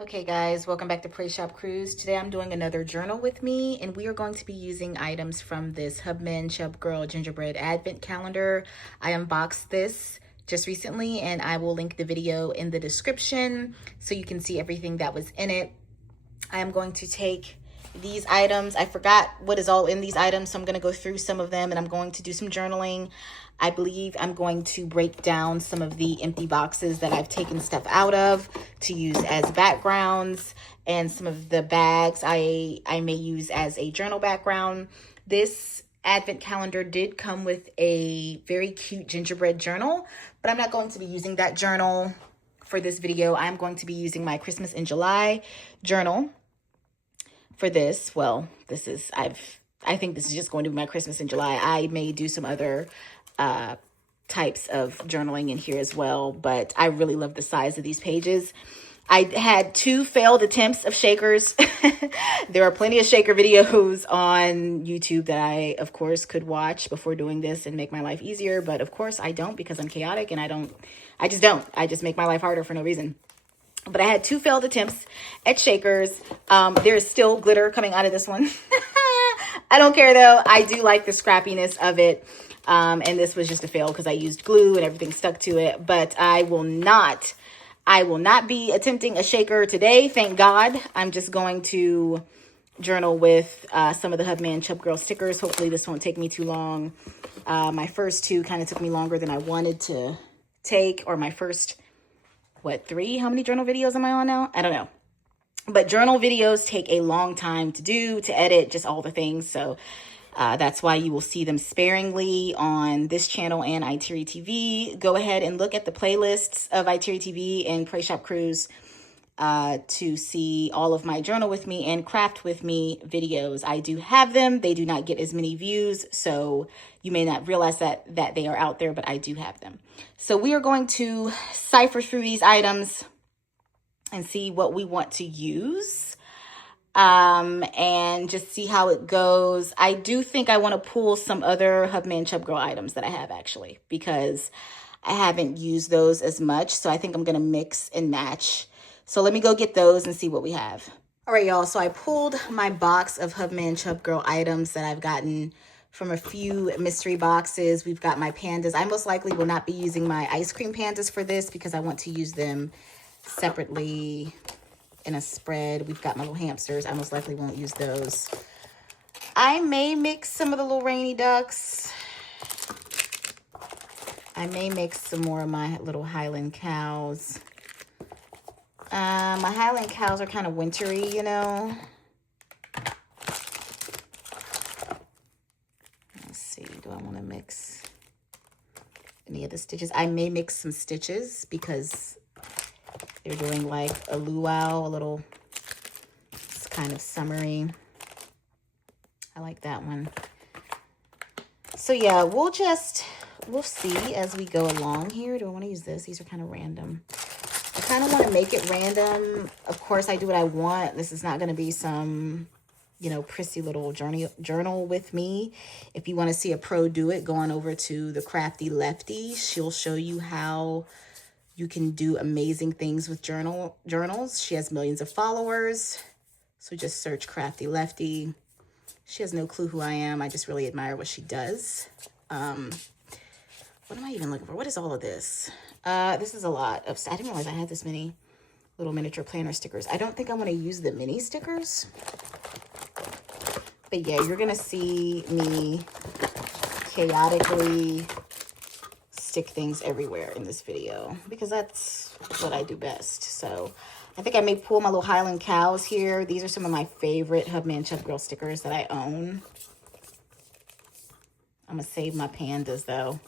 Okay guys, welcome back to Pray Shop Cruise. Today I'm doing another journal with me and we are going to be using items from this Hubman Chubgirl gingerbread advent calendar. I unboxed this just recently and I will link the video in the description so you can see everything that was in it. I am going to take these items. I forgot what is all in these items, so I'm going to go through some of them and I'm going to do some journaling. I believe I'm going to break down some of the empty boxes that I've taken stuff out of to use as backgrounds, and some of the bags I may use as a journal background. This advent calendar did come with a very cute gingerbread journal, but I'm not going to be using that journal for this video. I'm going to be using my Christmas in July journal for this. Well, this is, I think this is just going to be my Christmas in July. I may do some other types of journaling in here as well, but I really love the size of these pages. I had 2 failed attempts of shakers. There are plenty of shaker videos on YouTube that I, of course, could watch before doing this and make my life easier. But of course I don't, because I'm chaotic and I just don't. I just make my life harder for no reason. But I had 2 failed attempts at shakers. There is still glitter coming out of this one. I don't care though. I do like the scrappiness of it. And this was just a fail because I used glue and everything stuck to it. But I will not be attempting a shaker today. Thank God. I'm just going to journal with some of the Hubman Chubgirl stickers. Hopefully this won't take me too long. My first 2 kind of took me longer than I wanted to take, or my first, 3? How many journal videos am I on now? I don't know. But journal videos take a long time to do, to edit, just all the things. So that's why you will see them sparingly on this channel and iTeary TV. Go ahead and look at the playlists of iTeary TV and Pray Shop Cruise to see all of my journal with me and craft with me videos. I do have them. They do not get as many views, so you may not realize that they are out there, but I do have them. So we are going to cipher through these items and see what we want to use, and just see how it goes. I do think I want to pull some other Hubman Chubgirl items that I have, actually, because I haven't used those as much. So I think I'm going to mix and match. So let me go get those and see what we have. All right, y'all. So I pulled my box of Hubman Chubgirl items that I've gotten from a few mystery boxes. We've got my pandas. I most likely will not be using my ice cream pandas for this because I want to use them separately in a spread. We've got my little hamsters. I most likely won't use those. I may mix some of the little rainy ducks. I may mix some more of my little Highland cows. My Highland cows are kind of wintry, you know. Let's see, do I want to mix any of the stitches? I may mix some stitches because they're doing like a luau, a little, it's kind of summery. I like that one. So yeah, we'll see as we go along here. Do I want to use this? These are kind of random. I kind of want to make it random. Of course, I do what I want. This is not going to be some, prissy little journal with me. If you want to see a pro do it, go on over to the Crafty Lefty. She'll show you how you can do amazing things with journals. She has millions of followers. So just search Crafty Lefty. She has no clue who I am. I just really admire what she does. What am I even looking for? What is all of this? This is a lot of stuff. I didn't realize I had this many little miniature planner stickers. I don't think I'm going to use the mini stickers. But yeah, you're going to see me chaotically stick things everywhere in this video because that's what I do best. So I think I may pull my little Highland cows here. These are some of my favorite Hubman Chubgirl stickers that I own. I'm going to save my pandas though.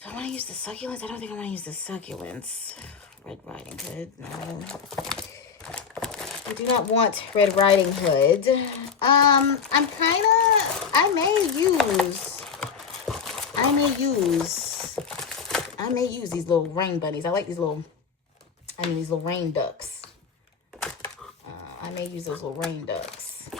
Do I want to use the succulents? I don't think I want to use the succulents. Red Riding Hood, no. I do not want Red Riding Hood. I may use these little rain bunnies. I like these little rain ducks. I may use those little rain ducks.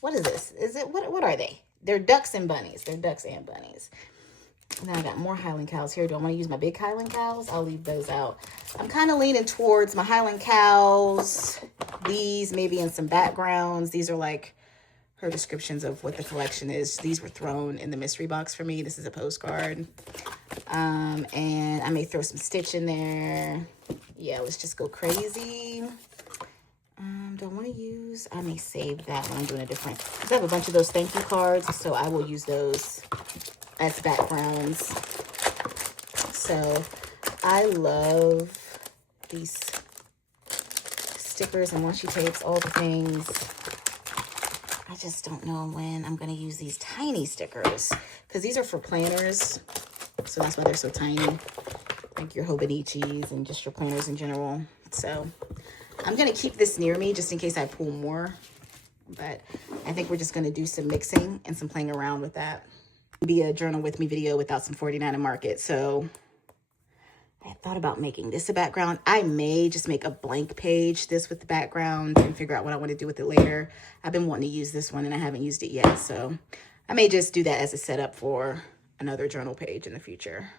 What is this? What are they? They're ducks and bunnies. They're ducks and bunnies. And then I got more Highland Cows here. Do I want to use my big Highland Cows? I'll leave those out. I'm kind of leaning towards my Highland Cows. These maybe in some backgrounds. These are like her descriptions of what the collection is. These were thrown in the mystery box for me. This is a postcard. And I may throw some Stitch in there. Yeah, let's just go crazy. Do I want to use, I may save that when I'm doing a different, because I have a bunch of those thank you cards, so I will use those as backgrounds. So I love these stickers and washi tapes, all the things. I just don't know when I'm going to use these tiny stickers, because these are for planners, so that's why they're so tiny, like your Hobonichis and just your planners in general. So I'm going to keep this near me just in case I pull more, but I think we're just going to do some mixing and some playing around with that. Be a journal with me video without some 49 and market. So I thought about making this a background. I may just make a blank page, this with the background, and figure out what I want to do with it later. I've been wanting to use this one and I haven't used it yet, so I may just do that as a setup for another journal page in the future.